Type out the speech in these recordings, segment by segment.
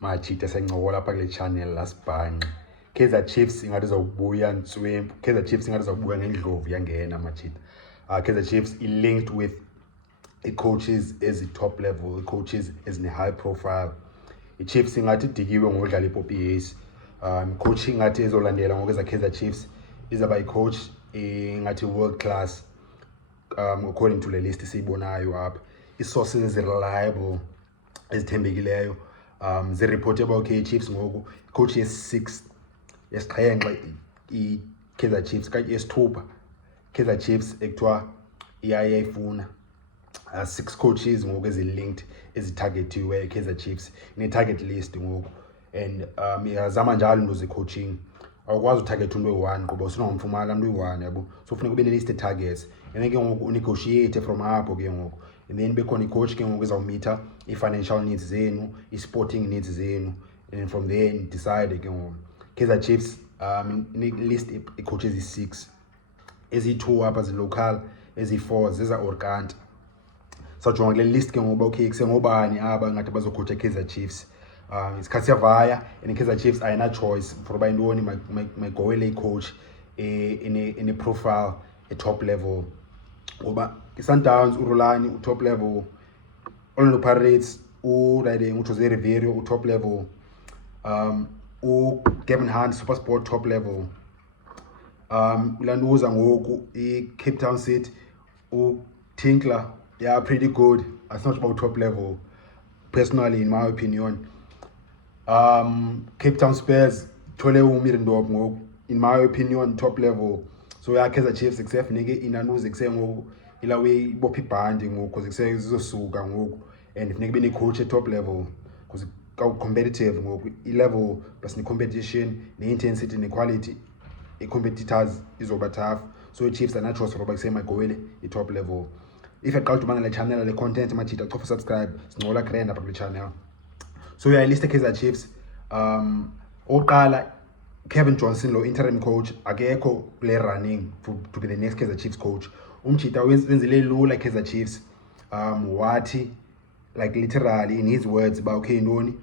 Machita sengincokola lapha kule channel lasibhanqe. Kaizer Chiefs ingathi zokubuya ntswempu. Kaizer Chiefs ingathi zokubuya ngendlovu yangena machita. Kaizer Chiefs linked with coaches as top level, coaches as high profile. Chiefs ingathi dikiwe ngodlala iPoppy. Coaching ngathi ezolandela ngokeza Kaizer Chiefs izaba coach ngathi world class, according to the list siyibonayo apha. Sources reliable ezithembekileyo, zireport about Chiefs ngoku coach yes6 yesixhenxe Kaizer Chiefs kanti yesithupha Kaizer Chiefs ekuthiwa iyayifuna 6 coaches ngoku ezilinked ezitargetiwe Kaizer Chiefs ne target list ngoku, and yazama njalo into ze-coaching. Awukwazi utarget umuntu oyi-1 ngoba usunongumfumana umuntu oyi-1 yabo, so kufuneka ube ne-list targets and then ke ngoku unegotiate from apho ke ngoku, and then bekhona i-coach ke ngoku ezawumitha i-financial needs zenu, i-sporting needs zenu, and from there decide ke ngoku. Kaizer Chiefs list i-coaches ezi-6 ezi-2 apha zi-local, ezi-4 zeza-Orkant. Sajonga kule list ke ngoba okay kusengobani aba ngathi bazocoacha Kaizer Chiefs. Isikhathi siyavaya and Kaizer Chiefs ayina choice for uba intoni mayigowele coach in a profile a top level, ngoba i-Sundowns uRolani u-top level, Orlando Pirates uRiding uJose Riverio u-top level, uGavin Hunt SuperSport top level, Lanuza ngoku i-Cape Town City uTinkler, they are pretty good. It's not about top level personally in my opinion. Cape Town Spurs thole uMirindop ngoku in my opinion top level. So yeah, Kaizer Chiefs except nike inanuze kuse ngoku ilawe ibopha ibhandi ngoku because kuse zizosuka ngoku, and if nike be coach at top level because competitive ngoku i-level plus ne-competition ne-intensity ne-quality i-competitors izoba tough. So Chiefs are not choice roba kuse magowele i-top level. If you qala umana le channel le content machita chofa subscribe sincola grand apha kule channel. So yeah, list Kaizer Chiefs, oqala Cavin Johnson lo interim coach akekho play running to be the next Kaizer Chiefs coach. Umchita wenzile lula Kaizer Chiefs, wathi like literally in his words ba okay noni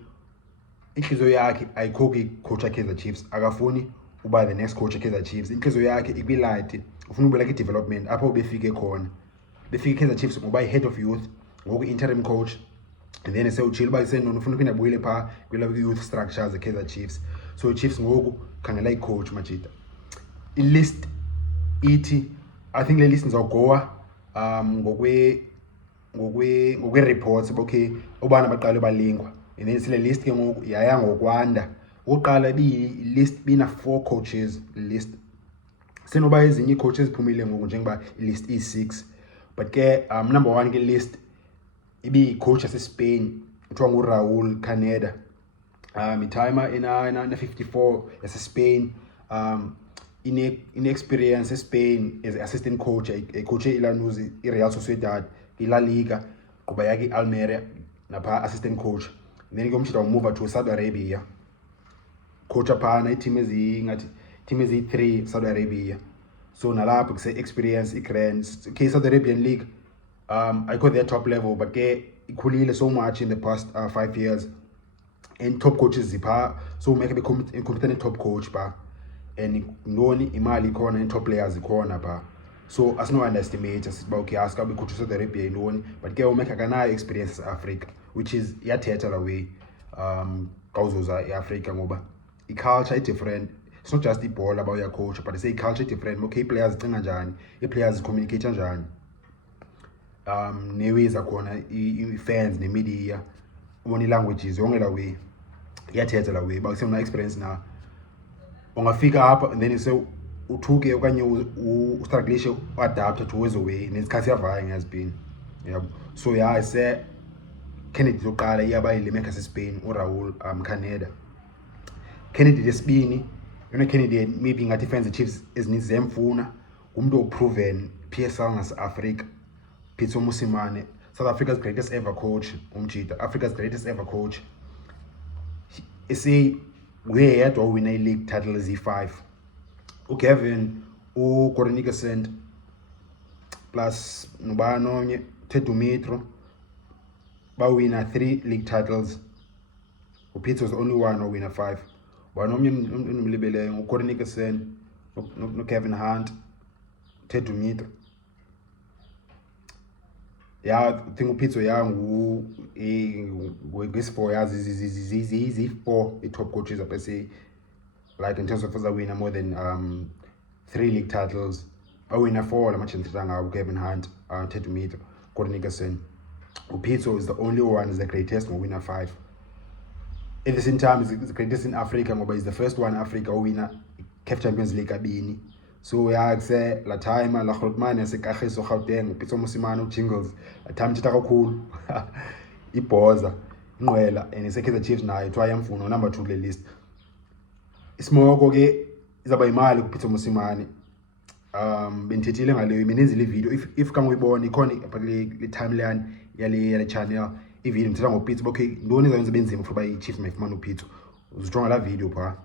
inhliziyo yakhe ayikhokhi coach Kaizer Chiefs, akafuni uba the next coach Kaizer Chiefs. Inhliziyo yakhe ikwi-light, ufuna ubela ki-development apho befike khona. Befike Kaizer Chiefs ngoba head of youth ngoku interim coach, and then sewuchila uba isenona ufuna uphinda abuyele phaa kwi-youth structures Kaizer Chiefs. So Chiefs ngoku khangela i-coach machita. I-list ithi I think le list nizawugowa ngokwe-reports okay ubani abaqale balingwa, and then sile list ke ngoku yaya ngokwanda. Uqala list bina 4 coaches list, senoba ezinye ii-coaches ziphumile ngoku njengoba i-list i-6, but ke number 1 ke list ibi coach yase-Spain kuthiwa nguRaúl Caneda, itimer ina 54 yase-Spain, ine-experience eSpain as assistant coach, coache iLanús iReal Sociedad iLa Liga, qoba yakhe iAlmeria napha assistant coach. Then ke umtshita umuva to Saudi Arabia, coach phana i-team ezi-3 Saudi Arabia. So nalapho kuse-experience i-grand Saudi Arabian League, ayikho their top level but ke ikhulile so much in the past 5 years, and top coaches zipha, so make be competent top coach ba, and noni imali ikhona and top players ikhona ba. So asino underestimate asiba okay aska be coach Saudi Arabia noni, but ke umeke akanayo experience Africa, which is yathetha la way kawuzoza eAfrica ngoba i-culture different. It's not just the ball about your coach, but it's a culture different. Okay, players cinga njani, i-players communicate njani, ne-ways akhona i-fans ne-media ubona i-languages yonke la way iyathetha la way. Ba sewuna experience na ungafika apha and then uthuke okanye ustruggle uadapt to wezo way nesikhathi yavaya ngiyazibini yabo. So yeah, I say Kennedy loqala iyaba ilemeka se-Spain uRaúl Caneda. Kennedy lesibini yona Kennedy maybe ngathi fans Chiefs ezininzi zemfuna umuntu oproven PSL ngase-Africa, Pitso Mosimane, South Africa's greatest ever coach, umjita Africa's greatest ever coach. Say uyedwa owina i-league title Z5. uGavin uGornicasent plus nobani onye Tedumitro bawina 3 league titles Pitso was the only one who winner 5. Wanomnye umlibeleyo nguCornickerson, no Kevin Hunt, Ted Dumit. Yeah, I think Pitso who is 4 years is 4 top coaches up say, like in terms of a winner more than 3 league titles. A winner 4 la match Kevin Hunt, Ted Dumit, Cornickerson. Pitso is the only one is the greatest winner 5. At the same time, it's the greatest in Africa, but it's the first one in Africa who winner CAF Champions League abini. So yeah, say la time la recruitment yase Kaizer Gauteng, Pitso Mosimane Jingles, la time tita kakhulu. Ibhoza, inqwela and Kaizer Chiefs nayo twa yamfuno number 2 kule list. Ismoko ke izaba imali kuPitso Mosimane. Benithethile ngaleyo mina le video if ka ngoyibona ikhona le timeline yale channel ivideo ngithetha ngoPitso okay ndoni izenze benzima for by Chiefs mayifumana uPitso uzijonga la video pha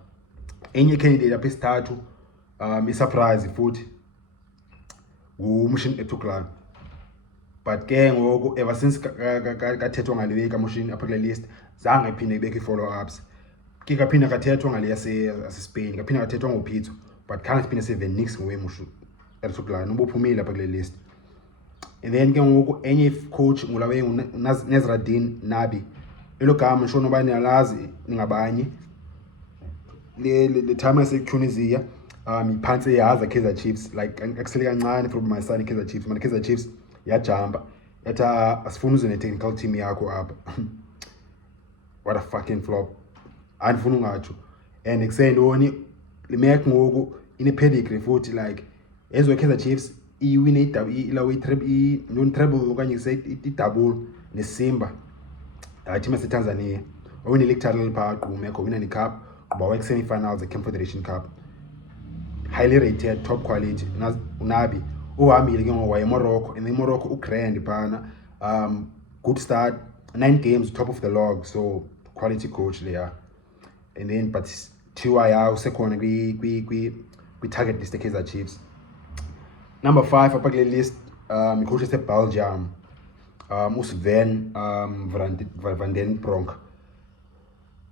enye candidate lapha esithathu isurprise futhi uMushin Etuklan but ke ngoku ever since kathethwa ngale week aMushin apha kule list zange iphinde ibeke i-follow ups ke kaphinda kathethwa ngale yase Spain kaphinda kathethwa ngoPitso but can't phinde save nix ngowemushu Etuklan ubuphumile apha kule list. And then ke ngoku enye coach ngulawe Nezradin Nabi elo gama ngisho noba niyalazi ningabanye le time yase Tunisia iphansi yaza Kaizer Chiefs like actually kancane from my side Kaizer Chiefs man Kaizer Chiefs yajumpa yathi asifuna uze ne technical team yakho apha. What a fucking flop andifuna ungatsho and eksendoni limeke ngoku ine pedigree futhi like ezo Kaizer Chiefs iwine treble okanye double neSimba team yaseTanzania owine league title phaa qumeko wina necup uba semi-finals Confederation Cup highly rated top quality uNabi uhambile ke ngoku waye Morocco and Morocco ugrand phana good start 9 games top of the log so quality coach there and then but thiwa yawo sekhona kwi target list Kaizer Chiefs. Number 5 apha kule list coach Belgium Sven Vandenbroeck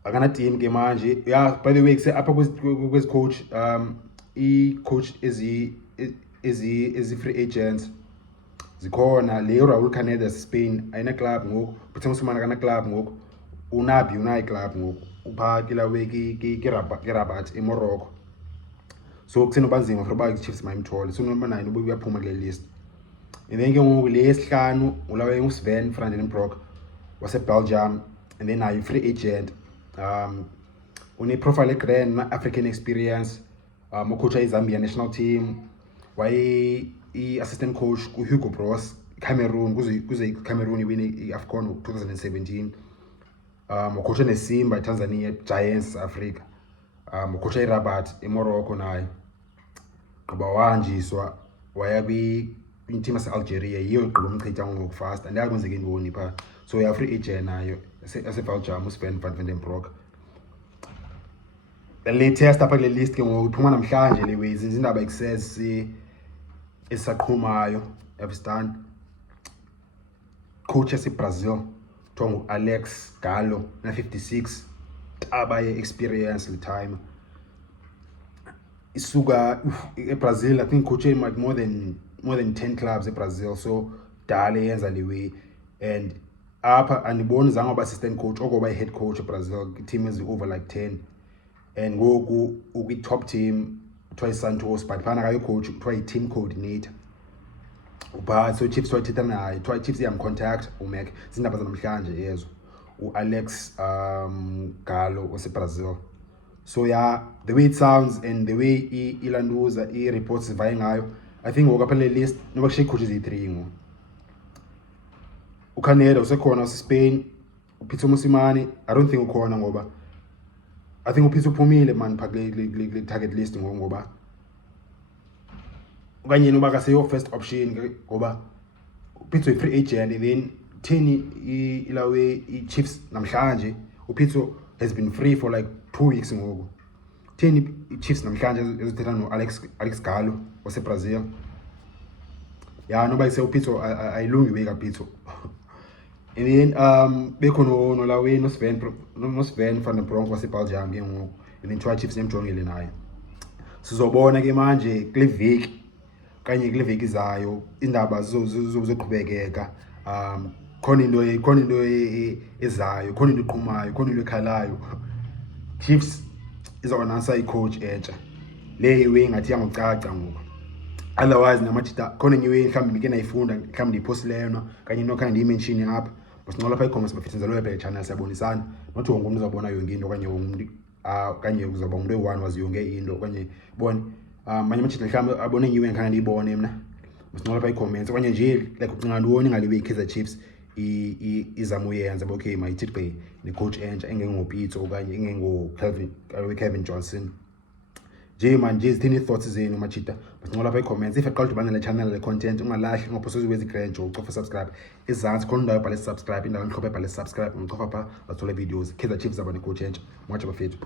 akana team ke manje yeah by the way say apha kwezi coach coach ezi free agents zikhona le Raul Caneda Spain ayina club ngoku Pitso Mosimane kana club ngoku uNabi unayi club ngoku upha kila week ke Rabat eMorocco. So kuseno banzima for ba Chiefs mayimthole so number 9 ubuyaphuma kule list. And then ke ngoku le yesihlanu ulawe uSven Vandenbroeck wase Belgium and then nayo free agent une profile grand na African experience coach Zambia national team waye assistant coach ku Hugo Bros Cameroon kuze Cameroon win iAFCON 2017 coach neSimba Tanzania Giants Africa coach Rabat eMorocco naye kuba wanjiswa waya kwi-team yase-Algeria yiyo igqiba umchitha ngoku fast and yakwenzeka intoni phaa so ya free agent nayo yaseBelgium uSven Vandenbroeck. The latest apha kule list ke ngoku iphuma namhlanje le way izindaba excess esaqhumayo understand coach yaseBrazil kuthiwa ngu-Alex Gallo na 56 abaye experience le time isuka eBrazil I think coach like more than 10 clubs eBrazil so dale yenza le way and apha andiboni zange aba assistant coach okoba head coach eBrazil team is over like 10 and ngoku ukwi top team twice Santos but phana kayo coach kuthiwa team coordinator but so Chiefs wathetha naye kuthiwa Chiefs iyamcontact uMac zindaba zanamhlanje ezo uAlex Gallo waseBrazil. So yeah, the way it sounds and the way ilanduza reports vaya ngayo I think ngoku apha le list noba kushiya coaches yi3 ngo uCaneda usekhona waseSpain uPitso Mosimane I don't think ukhona ngoba I think uPitso uphumile man pha kule target list ngoba okanye noba kaseyo first option ngoba uPitso free agent and then theni ilawe iChiefs namhlanje uPitso has been free for like 2 weeks ngoku theni iChiefs namhlanje ezithetha noAlex Gallo waseBrazil yeah noba ise uPitso ayilungi weka Pitso and then bekho nolawe noSven Sven Vandenbroeck waseBelgium ke ngoku Interim Chiefs nemjongile naye. Sizobona ke manje kule veki kanye kule veki izayo indaba zizoqhubekeka. Khona into ezayo, khona into equmayo, khona into ekhalayo. Chiefs izawunasa icoach entsha le iwe ngathi yangocaca ngoku. Otherwise namachita khona ngiwe mhlawumbe ngike nayifunda mhlawumbe ndiphostilena kanye nokhaya ndiyimention apha. Basincola pha i-comments bafithinzelwe pha channel siyabonisana. Not wonke umuntu uzabona yonke into kanye umuntu kanye kuzoba umuntu oyi-1 wazi yonke into kanye bone manje machita mhlawumbe abone ngiwe ngikhaya ndiyibone mina. Basincola pha i-comments kanye nje like ucinga ntoni ngale Kaizer Chiefs izama uyenza okay mayithi gqi ne-coach entsha engengopitso okanye engengo Cavin Johnson. Nje manje zithini thoughts zenu machita basincola pha i-comments. If aqala ukubana le channel le content ungalahli ungaphosa uwezi grand ucofa subscribe ezantsi khona indawo ebhale subscribe indawo emhlophe ebhale subscribe ungicofa pha bathola videos. Kaizer Chiefs abane coach entsha mwatsha bafethu.